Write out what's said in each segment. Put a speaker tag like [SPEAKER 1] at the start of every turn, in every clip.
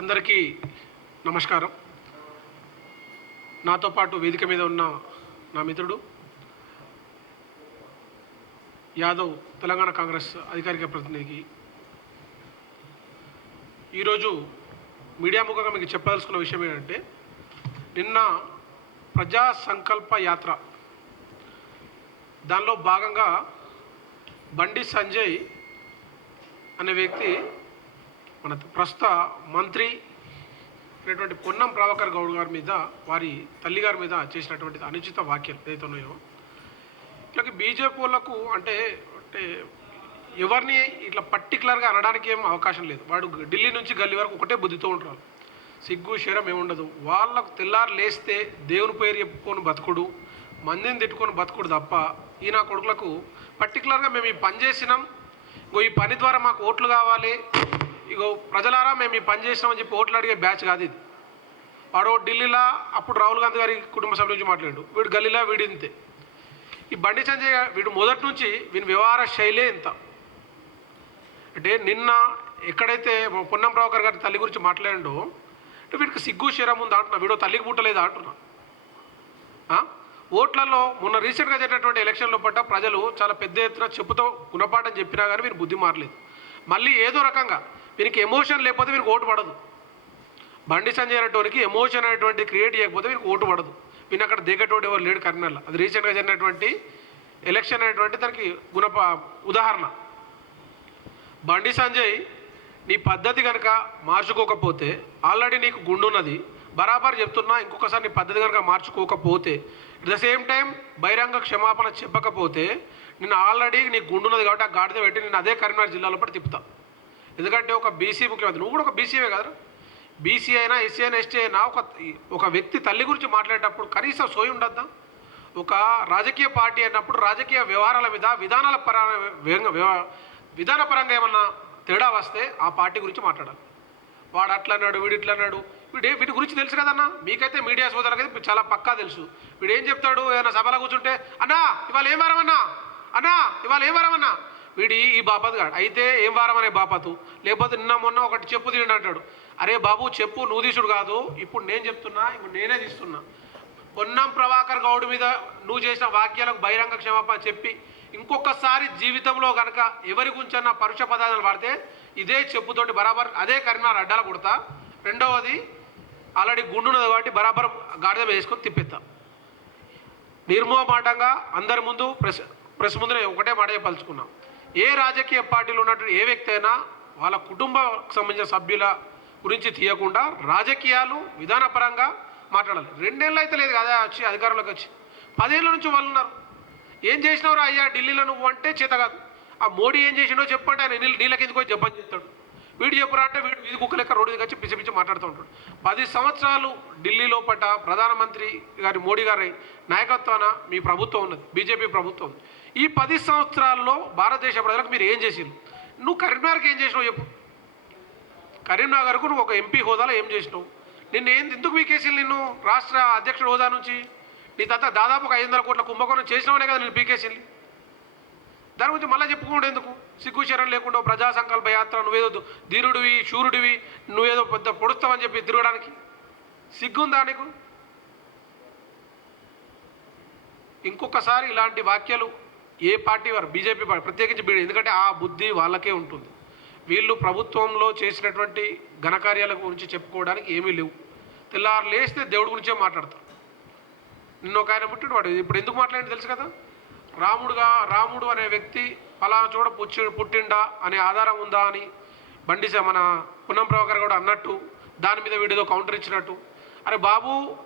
[SPEAKER 1] అందరికీ నమస్కారం. నాతో పాటు వేదిక మీద ఉన్న నా మిత్రుడు యాదవ్ తెలంగాణ కాంగ్రెస్ అధికారిక ప్రతినిధికి ఈరోజు మీడియా ముఖంగా మీకు చెప్పదలుచుకున్న విషయం ఏంటంటే నిన్న ప్రజా సంకల్ప యాత్ర. దానిలో భాగంగా బండి సంజయ్ అనే వ్యక్తి మన ప్రస్తుత మంత్రి అయినటువంటి పొన్నం ప్రభాకర్ గౌడ్ గారి మీద వారి తల్లి గారి మీద చేసినటువంటి అనుచిత వ్యాఖ్యలు ఏదైతే ఉన్నాయో ఇట్లా బీజేపీ వాళ్ళకు అంటే అంటే ఎవరిని ఇట్లా పర్టికులర్గా అనడానికి ఏం అవకాశం లేదు. వాడు ఢిల్లీ నుంచి గల్లీ వరకు ఒకటే బుద్ధితో ఉంటారు సిగ్గు శరం ఏముండదు వాళ్ళకు తెల్లారు లేస్తే దేవుని పేరు చెప్పుకొని బతుకుడు మందిని తిట్టుకొని బతుకుడు తప్ప ఈ నా కొడుకులకు పర్టికులర్గా మేము ఈ పని చేసినాం. ఈ పని ద్వారా మాకు ఓట్లు కావాలి. ఇగో ప్రజలారా మేము ఈ పని చేసినామని చెప్పి ఓట్లు అడిగే బ్యాచ్ కాదు ఇది. వాడు ఢిల్లీలో అప్పుడు రాహుల్ గాంధీ గారి కుటుంబ సభ్యుల నుంచి మాట్లాడు వీడు గల్లీలో వీడి ఇంతే. ఈ బండి సంజయ్ వీడు మొదటి నుంచి వీని వ్యవహార శైలే ఇంత. అంటే నిన్న ఎక్కడైతే పొన్నం ప్రభాకర్ గారి తల్లి గురించి మాట్లాడిండో అంటే వీడికి సిగ్గు శరం ఉంది అంటున్నా. వీడో తల్లికి పుట్టలేదు అంటున్నా. ఓట్లలో మొన్న రీసెంట్గా జరిగినటువంటి ఎలక్షన్లో పట్ట ప్రజలు చాలా పెద్ద ఎత్తున చెప్పుతో గుణపాఠం చెప్పినా కానీ వీరు బుద్ధి మారలేదు. మళ్ళీ ఏదో రకంగా వీరికి ఎమోషన్ లేకపోతే వీరికి ఓటు పడదు. బండి సంజయ్ అనేటోనికి ఎమోషన్ అనేటువంటి క్రియేట్ చేయకపోతే వీరికి ఓటు పడదు. వీని అక్కడ దిగేటోడు ఎవరు లేడు కరీంనగర్లో అది రీసెంట్గా జరిగినటువంటి ఎలక్షన్ అనేటువంటి దానికి గుణప ఉదాహరణ. బండి సంజయ్ నీ పద్ధతి కనుక మార్చుకోకపోతే ఆల్రెడీ నీకు గుండున్నది బరాబర్ చెప్తున్నా ఇంకొకసారి నీ పద్ధతి కనుక మార్చుకోకపోతే అట్ ద సేమ్ టైం బహిరంగ క్షమాపణ చెప్పకపోతే నేను ఆల్రెడీ నీకు గుండున్నది కాబట్టి ఆ గాడిద పెట్టి నేను అదే కరీంనగర్ జిల్లాలో పడి తిప్పుతాను ఎందుకంటే ఒక బీసీ ముఖ్యమంత్రి. నువ్వు కూడా ఒక బీసీవే కదా బీసీ అయినా ఎస్సీ అయినా ఎస్టీ అయినా ఒక ఒక వ్యక్తి తల్లి గురించి మాట్లాడేటప్పుడు కనీసం సోయి ఉండద్దా? ఒక రాజకీయ పార్టీ అయినప్పుడు రాజకీయ వ్యవహారాల మీద విధానాల పరంగా విధానపరంగా ఏమన్నా తేడా వస్తే ఆ పార్టీ గురించి మాట్లాడాలి. వాడు అట్లా అన్నాడు వీడు ఇట్లా అన్నాడు. వీడు వీటి గురించి తెలుసు కదన్నా మీకైతే మీడియా సోదరులకైతే చాలా పక్కా తెలుసు. వీడు ఏం చెప్తాడు? ఏదైనా సభలో కూర్చుంటే అన్నా ఇవాళ ఏం వారం అన్నా? అన్నా ఇవాళ ఏం వారం అన్నా? వీడి ఈ బాపత్ కాడు అయితే ఏం వారం అనే బాపతు? లేకపోతే నిన్న మొన్న ఒకటి చెప్పు తినండి అంటాడు. అరే బాబు చెప్పు నువ్వు తీసుడు కాదు. ఇప్పుడు నేను చెప్తున్నా ఇప్పుడు నేనే తీస్తున్నా పొన్నం ప్రభాకర్ గౌడ్ మీద నువ్వు చేసిన వాక్యాలకు బహిరంగ క్షమాపణ చెప్పి ఇంకొకసారి జీవితంలో కనుక ఎవరి గురించన్న పరుష పదార్థాలు వాడితే ఇదే చెప్పుతోటి బరాబర్ అదే కరీంనగర్ అడ్డాల కొడతా. రెండవది ఆల్రెడీ గుండున్నది కాబట్టి బరాబర్ గాడిద వేసుకొని తిప్పిస్తా. నిర్మోహమాటంగా అందరి ముందు ప్రెస్ ప్రెస్ ముందు ఒకటే మాట చెప్పలుచుకున్నాం ఏ రాజకీయ పార్టీలో ఉన్నటువంటి ఏ వ్యక్తి అయినా వాళ్ళ కుటుంబకు సంబంధించిన సభ్యుల గురించి తీయకుండా రాజకీయాలు విధానపరంగా మాట్లాడాలి. రెండేళ్ళు అయితే లేదు కదా వచ్చి అధికారంలోకి వచ్చి. పదేళ్ళ నుంచి వాళ్ళు ఉన్నారు. ఏం చేసినవరా అయ్యా ఢిల్లీలో నువ్వు అంటే చేత కాదు. ఆ మోడీ ఏం చేసినో చెప్పంటే ఆయన నీళ్ళ నీళ్ళ కిందకి పోయి చెప్పని చెప్తాడు వీడు చెప్పురా అంటే వీడు వీధి కుక్క లెక్క రోడ్డు దగ్గర వచ్చి పిచ్చి పిచ్చి మాట్లాడుతూ ఉంటాడు. పది సంవత్సరాలు ఢిల్లీలో పట్ట ప్రధానమంత్రి గారి మోడీ గారి నాయకత్వాన మీ ప్రభుత్వం ఉన్నది బీజేపీ ప్రభుత్వం ఉంది. ఈ పది సంవత్సరాల్లో భారతదేశ ప్రజలకు మీరు ఏం చేసిండ్రు నువ్వు కరీంనగర్కి ఏం చేసినావు చెప్పు. కరీంనగర్కు నువ్వు ఒక ఎంపీ హోదాలో ఏం చేసినావు? నిన్ను ఏం ఎందుకు పీకేసి నిన్ను? రాష్ట్ర అధ్యక్షుడు హోదా నుంచి? నీ తర్వాత దాదాపు ఒక ఐదు వందల కోట్ల కుంభకోణం చేసినవనే కదా నేను పీకేసింది దాని గురించి మళ్ళీ చెప్పుకోండి ఎందుకు? సిగ్గుచరం లేకుండా ప్రజా సంకల్ప యాత్ర నువ్వేదో ధీరుడివి శూరుడివి నువ్వేదో పెద్ద పొడుస్తావని చెప్పి తిరగడానికి సిగ్గుందా నీకు? ఇంకొకసారి ఇలాంటి వాక్యాలు ఏ పార్టీ వారు? BJP party. ప్రత్యేకించి బీజేపీ. ఎందుకంటే ఆ బుద్ధి వాళ్ళకే ఉంటుంది. వీళ్ళు ప్రభుత్వంలో చేసినటువంటి ఘనకార్యాల గురించి చెప్పుకోవడానికి ఏమీ లేవు. తెల్లారు లేస్తే దేవుడి గురించే మాట్లాడతారు. నిన్న ఒక ఆయన పుట్టాడు వాడు. ఇప్పుడు ఎందుకు మాట్లాడి తెలుసు కదా? రాముడుగా రాముడు అనే వ్యక్తి ఫలానా చోట పుచ్చి పుట్టిండా అనే ఆధారం ఉందా అని బండి మన పున్నం ప్రభాకర్ కూడా అన్నట్టు దాని మీద వీడిదో కౌంటర్ ఇచ్చినట్టు. అరే బాబు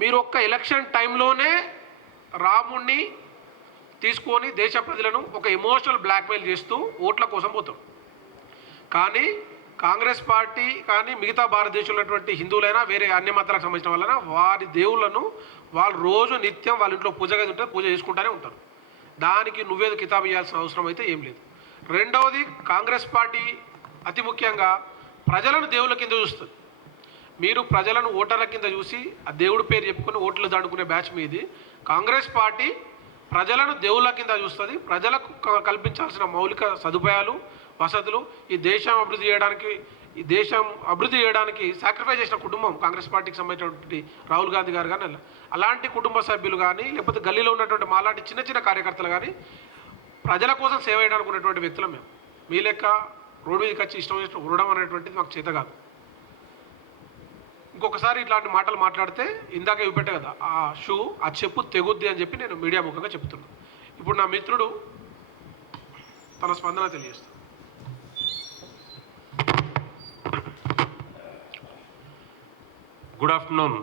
[SPEAKER 1] మీరు ఒక్క ఎలక్షన్ టైంలోనే రాముణ్ణి తీసుకొని దేశ ప్రజలను ఒక ఎమోషనల్ బ్లాక్మెయిల్ చేస్తూ ఓట్ల కోసం పోతాం కానీ కాంగ్రెస్ పార్టీ కానీ మిగతా భారతదేశంలో ఉన్నటువంటి హిందువులైనా వేరే అన్ని మతాలకు సంబంధించిన వాళ్ళైనా వారి దేవుళ్ళను వాళ్ళు రోజు నిత్యం వాళ్ళ ఇంట్లో పూజ గది ఉంటే పూజ చేసుకుంటూనే ఉంటారు. దానికి నువ్వేదో కితాబు ఇవ్వాల్సిన అవసరం అయితే ఏం లేదు. రెండవది కాంగ్రెస్ పార్టీ అతి ముఖ్యంగా ప్రజలను దేవుళ్ళ కింద చూస్తుంది. మీరు ప్రజలను ఓటర్ల కింద చూసి ఆ దేవుడి పేరు చెప్పుకొని ఓట్లు దాడుకునే బ్యాచ్ మీది. కాంగ్రెస్ పార్టీ ప్రజలను దేవుళ్ళ కింద చూస్తుంది. ప్రజలకు క- కల్పించాల్సిన మౌలిక సదుపాయాలు వసతులు ఈ దేశం అభివృద్ధి చేయడానికి ఈ దేశం అభివృద్ధి చేయడానికి సాక్రిఫైస్ చేసిన కుటుంబం కాంగ్రెస్ పార్టీకి సంబంధించినటువంటి రాహుల్ గాంధీ గారు కానీ అలాంటి కుటుంబ సభ్యులు కానీ లేకపోతే గల్లీలో ఉన్నటువంటి మాలాంటి చిన్న చిన్న కార్యకర్తలు కానీ ప్రజల కోసం సేవ చేయడానికి ఉన్నటువంటి వ్యక్తులు మేము. మీ లెక్క రోడ్డు మీదకి వచ్చి ఇష్టం ఇష్టం ఉండడం అనేటువంటిది మాకు చేత కాదు. ఇంకొకసారి ఇట్లాంటి మాటలు మాట్లాడితే ఇందాక ఇవ్వబెట్టే కదా ఆ షూ ఆ చెప్పు తెగుద్ది అని చెప్పి నేను మీడియా ముఖంగా చెప్తున్నాను ఇప్పుడు నా మిత్రుడు తన స్పందన తెలియజేస్తాను
[SPEAKER 2] గుడ్ ఆఫ్టర్నూన్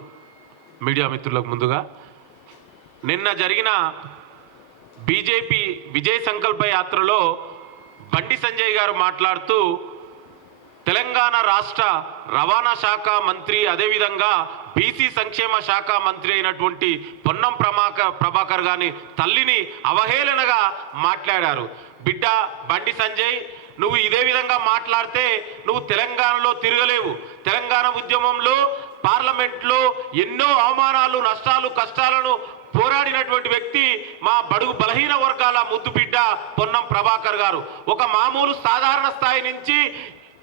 [SPEAKER 2] మీడియా మిత్రులకు ముందుగా. నిన్న జరిగిన బీజేపీ విజయ్ సంకల్ప యాత్రలో బండి సంజయ్ గారు మాట్లాడుతూ తెలంగాణ రాష్ట్ర రవాణా శాఖ మంత్రి అదేవిధంగా బీసీ సంక్షేమ శాఖ మంత్రి అయినటువంటి పొన్నం ప్రమాక ప్రభాకర్ గాని తల్లిని అవహేళనగా మాట్లాడారు. బిడ్డ బండి సంజయ్ నువ్వు ఇదే విధంగా మాట్లాడితే నువ్వు తెలంగాణలో తిరగలేవు. తెలంగాణ ఉద్యమంలో పార్లమెంట్లో ఎన్నో అవమానాలు నష్టాలు కష్టాలను పోరాడినటువంటి వ్యక్తి మా బడుగు బలహీన వర్గాల ముద్దుబిడ్డ పొన్నం ప్రభాకర్ గారు. ఒక మామూలు సాధారణ స్థాయి నుంచి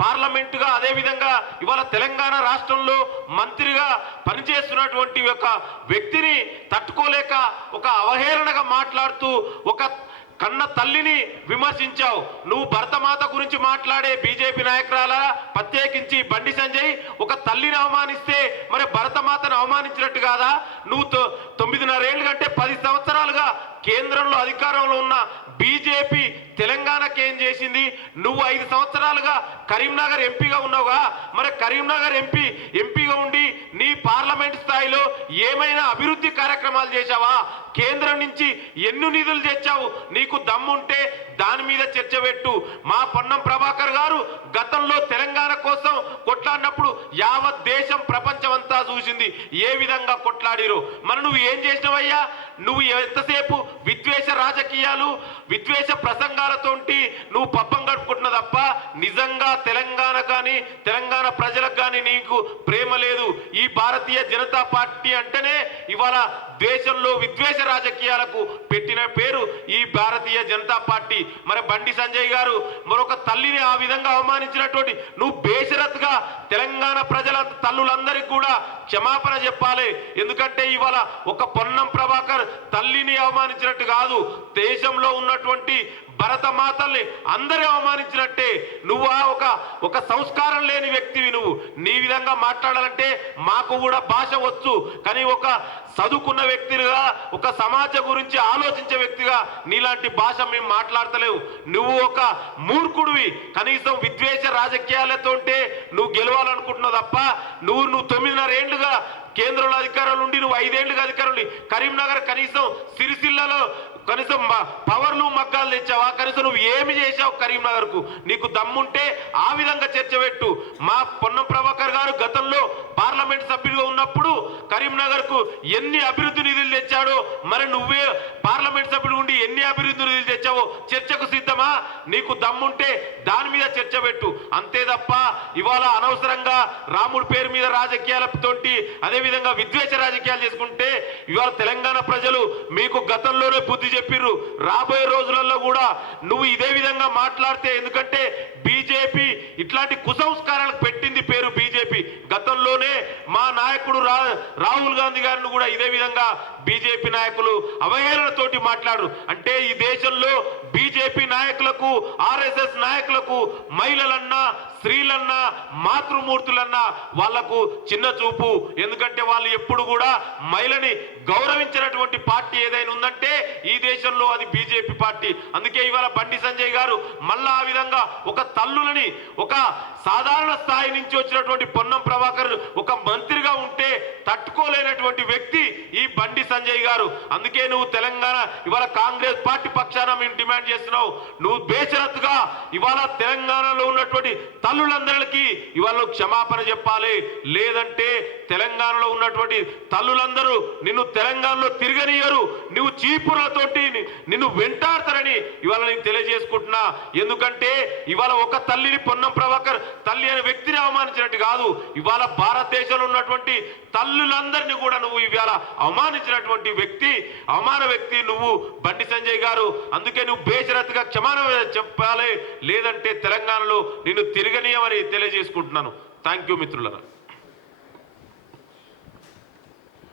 [SPEAKER 2] పార్లమెంటుగా అదేవిధంగా ఇవాళ తెలంగాణ రాష్ట్రంలో మంత్రిగా పనిచేస్తున్నటువంటి ఒక వ్యక్తిని తట్టుకోలేక ఒక అవహేళనగా మాట్లాడుతూ ఒక కన్న తల్లిని విమర్శించావు. నువ్వు భరతమాత గురించి మాట్లాడే బీజేపీ నాయకురాల? ప్రత్యేకించి బండి సంజయ్ ఒక తల్లిని అవమానిస్తే మరి భరతమాతను అవమానించినట్టు కాదా? నువ్వు తొ- తొమ్మిదిన్నరేళ్ళు కంటే పది సంవత్సరాలుగా కేంద్రంలో అధికారంలో ఉన్న బీజేపీ తెలంగాణ ఏం చేసింది? నువ్వు ఐదు సంవత్సరాలుగా కరీంనగర్ ఎంపీగా ఉన్నావుగా. మరి కరీంనగర్ ఎంపీ ఎంపీగా ఉండి నీ పార్లమెంట్ స్థాయిలో ఏమైనా అభివృద్ధి కార్యక్రమాలు చేశావా? కేంద్రం నుంచి ఎన్ని నిధులు తెచ్చావు? నీకు దమ్ముంటే దాని మీద చర్చ పెట్టు. మా పొన్నం ప్రభాకర్ గారు గతంలో తెలంగాణ కోసం కొట్లాడినప్పుడు యావత్ దేశం ప్రపంచం అంతా చూసింది. ఏ విధంగా కొట్లాడిరు. మరి నువ్వు ఏం చేసినవయ్యా? నువ్వు ఎంతసేపు విద్వేష రాజకీయాలు విద్వేష ప్రసంగాలతోటి నువ్వు పబ్బం గడుపుకుంటున్నా తప్ప నిజంగా తెలంగాణ కానీ తెలంగాణ ప్రజలకు కానీ నీకు ప్రేమ లేదు. ఈ భారతీయ జనతా పార్టీ అంటేనే ఇవాళ దేశంలో విద్వేష రాజకీయాలకు పెట్టిన పేరు ఈ భారతీయ జనతా పార్టీ. మరి బండి సంజయ్ గారు మరొక తల్లిని ఆ విధంగా అవమానించినటువంటి నువ్వు బేషరత్గా తెలంగాణ ప్రజల తల్లులందరికీ కూడా క్షమాపణ చెప్పాలి. ఎందుకంటే ఇవాళ ఒక పొన్నం ప్రభాకర్ తల్లిని అవమానించినట్టు కాదు. దేశంలో ఉన్నటువంటి భరత మాతల్ని అందరూ అవమానించినట్టే నువ్వు ఒక ఒక సంస్కారం లేని వ్యక్తివి నువ్వు. నీ విధంగా మాట్లాడాలంటే మాకు కూడా భాష వచ్చు. కానీ ఒక చదువుకున్న వ్యక్తిగా ఒక సమాజం గురించి ఆలోచించే వ్యక్తిగా నీలాంటి భాష మేము మాట్లాడతలేవు. నువ్వు ఒక మూర్ఖుడివి. కనీసం విద్వేష రాజకీయాలతో ఉంటే నువ్వు గెలవాలనుకుంటున్నావు తప్ప నువ్వు నువ్వు తొమ్మిదిన్నర ఏళ్ళుగా కేంద్రంలో అధికారంలో ఉండి నువ్వు ఐదేళ్ళుగా అధికారులు కరీంనగర్ కనీసం సిరిసిల్లలో కనీసం మ- పవర్లు మగ్గాలు తెచ్చావా? కనీసం నువ్వు ఏమి చేశావు కరీంనగర్కు? నీకు దమ్ముంటే ఆ విధంగా చర్చ పెట్టు. మా పొన్నం ప్రభాకర్ గారు గతంలో పార్లమెంట్ సభ్యుడిగా ఉన్నప్పుడు కరీంనగర్కు ఎన్ని అభివృద్ధి నిధులు తెచ్చాడో మరి నువ్వే పార్లమెంట్ సభ్యుడు ఉండి ఎన్ని అభివృద్ధి నిధులు తెచ్చావో చర్చకు సిద్ధమా? నీకు దమ్ముంటే దాని మీద చర్చ పెట్టు. అంతే తప్ప ఇవాళ అనవసరంగా రాముడి పేరు మీద రాజకీయాలతోటి అదేవిధంగా విద్వేష రాజకీయాలు చేసుకుంటే ఇవాళ తెలంగాణ ప్రజలు మీకు గతంలోనే బుద్ధి చెప్పిర్రు. రాబోయే రోజులలో కూడా నువ్వు ఇదే విధంగా మాట్లాడితే ఎందుకంటే బీజేపీ ఇట్లాంటి కుసంస్కారాలకు పెట్టింది పేరు బీజేపీ. గతంలోనే మా నాయకుడు రా రాహుల్ గాంధీ గారిని కూడా ఇదే విధంగా బీజేపీ నాయకులు అవహేళనతోటి మాట్లాడరు. అంటే ఈ దేశంలో బీజేపీ నాయకులకు ఆర్ఎస్ఎస్ నాయకులకు మహిళలన్నా స్త్రీలన్నా మాతృమూర్తులన్నా వాళ్ళకు చిన్న చూపు. ఎందుకంటే వాళ్ళు ఎప్పుడు కూడా మహిళని గౌరవించినటువంటి పార్టీ ఏదైనా ఉందంటే ఈ దేశంలో అది బీజేపీ పార్టీ. అందుకే ఇవాళ బండి సంజయ్ గారు మళ్ళా ఆ విధంగా ఒక తల్లులని ఒక సాధారణ స్థాయి నుంచి వచ్చినటువంటి పొన్నం ప్రభాకర్ ఒక మంత్రిగా ఉంటే తట్టుకోలేనటువంటి వ్యక్తి ఈ బండి సంజయ్ గారు. అందుకే నువ్వు తెలంగాణ ఇవాళ కాంగ్రెస్ పార్టీ పక్షాన మేము డిమాండ్ చేస్తున్నావు. నువ్వు బేషరత్తుగా ఇవాళ తెలంగాణలో ఉన్నటువంటి తల్లులందరికీ ఇవాళ క్షమాపణ చెప్పాలి. లేదంటే తెలంగాణలో ఉన్నటువంటి తల్లులందరూ నిన్ను తెలంగాణలో తిరగనియరు. నువ్వు చీపురలతోటి నిన్ను వెంటాడతారని ఇవాళ నేను తెలియజేసుకుంటున్నా. ఎందుకంటే ఇవాళ ఒక తల్లిని పొన్నం ప్రభాకర్ తల్లి అనే వ్యక్తిని అవమానించినట్టు కాదు. ఇవాళ భారతదేశంలో ఉన్నటువంటి తల్లులందరినీ కూడా నువ్వు ఇవాళ అవమానించినటువంటి వ్యక్తి అవమాన వ్యక్తి నువ్వు బండి సంజయ్ గారు. అందుకే నువ్వు బేషరత్గా క్షమానం చెప్పాలి. లేదంటే తెలంగాణలో నిన్ను తిరిగి తిరగనీయమని తెలియజేసుకుంటున్నాను. థ్యాంక్ యూ మిత్రులరా.